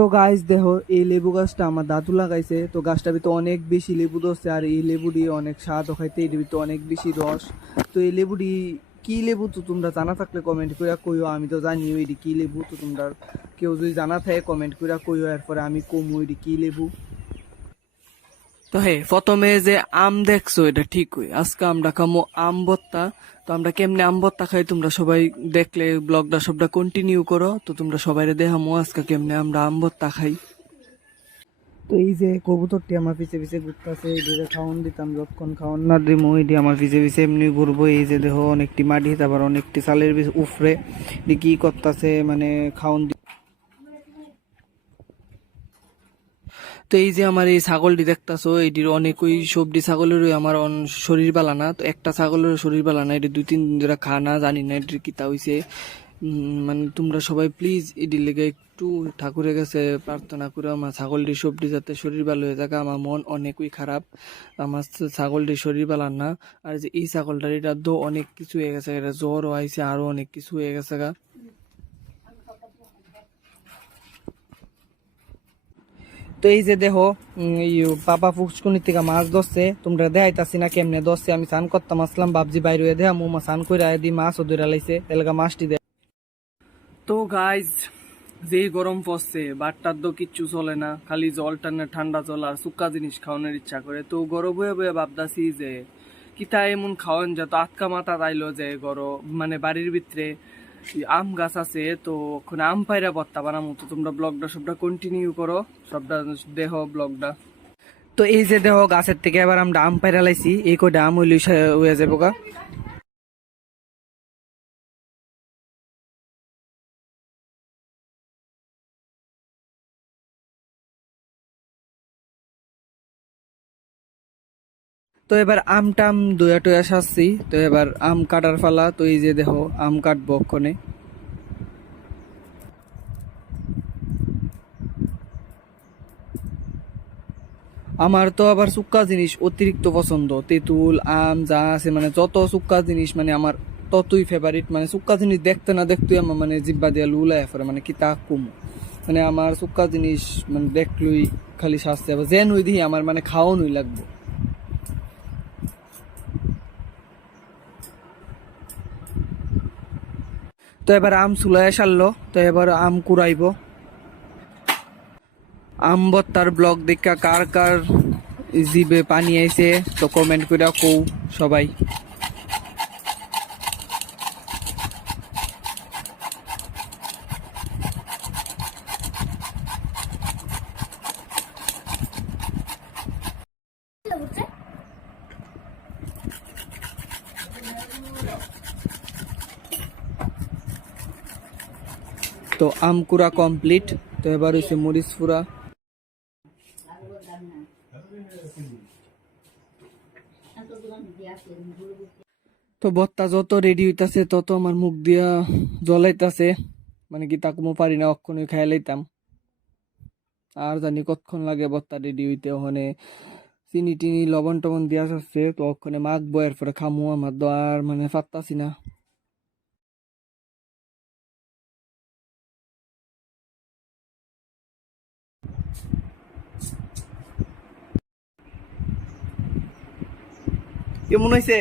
তো গাছ দেখো এই লেবু গাছটা আমার দাদু লাগাইছে। তো গাছটার ভিতরে অনেক বেশি লেবু ধরছে, আর এই লেবুটি অনেক স্বাদ খাইতে, এর ভিতরে অনেক বেশি রস। তো এই লেবুটি কি লেবু তো তোমরা জানা থাকলে কমেন্ট করে কইও। আমি তো জানি এটি কি লেবু, তো তোমরা কেউ যদি জানা থাকে কমেন্ট করে কইও, এরপরে আমি কমু এটি কি লেবু। তো হে প্রথমে যে আম দেখছো এটা ঠিক হই, আজকে আমরা খামো আম ভর্তা। তো আমরা কেমনে আম ভর্তা খাই তোমরা সবাই দেখলে ব্লগটা সবটা কন্টিনিউ করো। তো তোমরা সবাই দেখামো আজকে কেমনে আমরা আম ভর্তা খাই। তো এই যে কবুতরটি আমার পিছে পিছে ঘুরতেছে, এই যে খাওয়ান দিতাম, যতক্ষণ খাওয়ান না দিমো এটি আমার পিছে পিছে এমনি ঘুরবো। এই যে দেখো অনেকটি মাটি, তারপর অনেকটি চালের উফরে কি করতেছে, মানে খাওয়ান। তো এই যে আমার এই ছাগলটি দেখতাছো, এটির অনেকই সবজি ছাগলেরই আমার শরীর বালানা। তো একটা ছাগলের শরীর বালানা, এটি 2-3 দিন ধরে খানা জানি না এটির কিতা হইছে। মানে তোমরা সবাই প্লিজ এটির লেগে একটু ঠাকুরের কাছে প্রার্থনা করে আমার ছাগলটির সবজি যাতে শরীর ভালো হয়ে থাকে। আমার মন অনেকই খারাপ, আমার ছাগলটির শরীর বালান না। আর যে এই ছাগলটার এটা তো অনেক কিছু হয়ে গেছে, এটা জ্বরও আইছে, আরো অনেক কিছু হয়ে গেছে গা। তো এই যে দেখো পাপা ফুচকুনির থেকে মাছ ধরছে, তোমরা দেখাইতাছি না কেমনে ধরছে। আমি স্নান করতাম আসলাম, বাবজি বাইরে হয়ে দেখা মোমা স্নান করে দি মাছও ধরে লাইছে, এলাকা মাছটি দেয়। তো গাইজ যেই গরম পড়ছে বাটটার তো কিচ্ছু চলে না, খালি জল টানে ঠান্ডা জল আর শুক্কা জিনিস খাওয়ানোর ইচ্ছা করে। তো গরম হয়ে বয়ে ভাবতাছি যে কিতা এমন খাওয়ান যত আটকা মাথা তাইলো যে গরম, মানে বাড়ির ভিতরে আম গাছ আছে, তো ওখানে আম পাইরা ভর্তা বানামো। তো তোমরা ব্লগটা সবটা কন্টিনিউ করো, সবটা দেখো ব্লগটা। তো এই যে দেখো গাছের থেকে এবার আমরা আম পাইরা লাইছি, এই কয়টা আম হয়ে যাবো গা। তো এবার আম টাম দইয়া টইয়া সাজছি, তো এবার আম কাটার ফালা। তো এই যে দেখো আম কাটবো ওখানে। আমার তো আবার শুক্কা জিনিস অতিরিক্ত পছন্দ, তেঁতুল আম যা আছে মানে যত শুক্কা জিনিস মানে আমার ততই ফেভারিট। মানে শুক্কা জিনিস দেখতে না দেখতে আমার মানে জিব্বা দিয়া লুলায় ফেরে, মানে কি তা কম। মানে আমার শুক্কা জিনিস মানে দেখলই খালি শাস্তি হবে, যে নই দিই আমার মানে খাওয়া নই লাগবো। তো এবার আম চুলায় সারলো, তো এবার আম কুড়াইবো। আম ভর্তার ব্লগ দেখা কার কার জিবে পানি আইছে তো কমেন্ট করে কও সবাই। তো আম কুড়া কমপ্লিট, তো এবার হইছে মরিচ পুরা। তো ভর্তা যত রেডি হইতাছে তত আমার মুখ দিয়া জ্বলাইতাছে, মানে কি তাকুমো পারি না, অক্ষণই খাই লাইতাম। আর জানি কতক্ষণ লাগে ভর্তা রেডি হইতে, ওখানে চিনি টিনি লবণ টবণ দিয়া যাচ্ছে, তো ওখানে মাখবো এরপরে খামু। আমার তো আর মানে পারতাছি না। কেমন হয়েছে?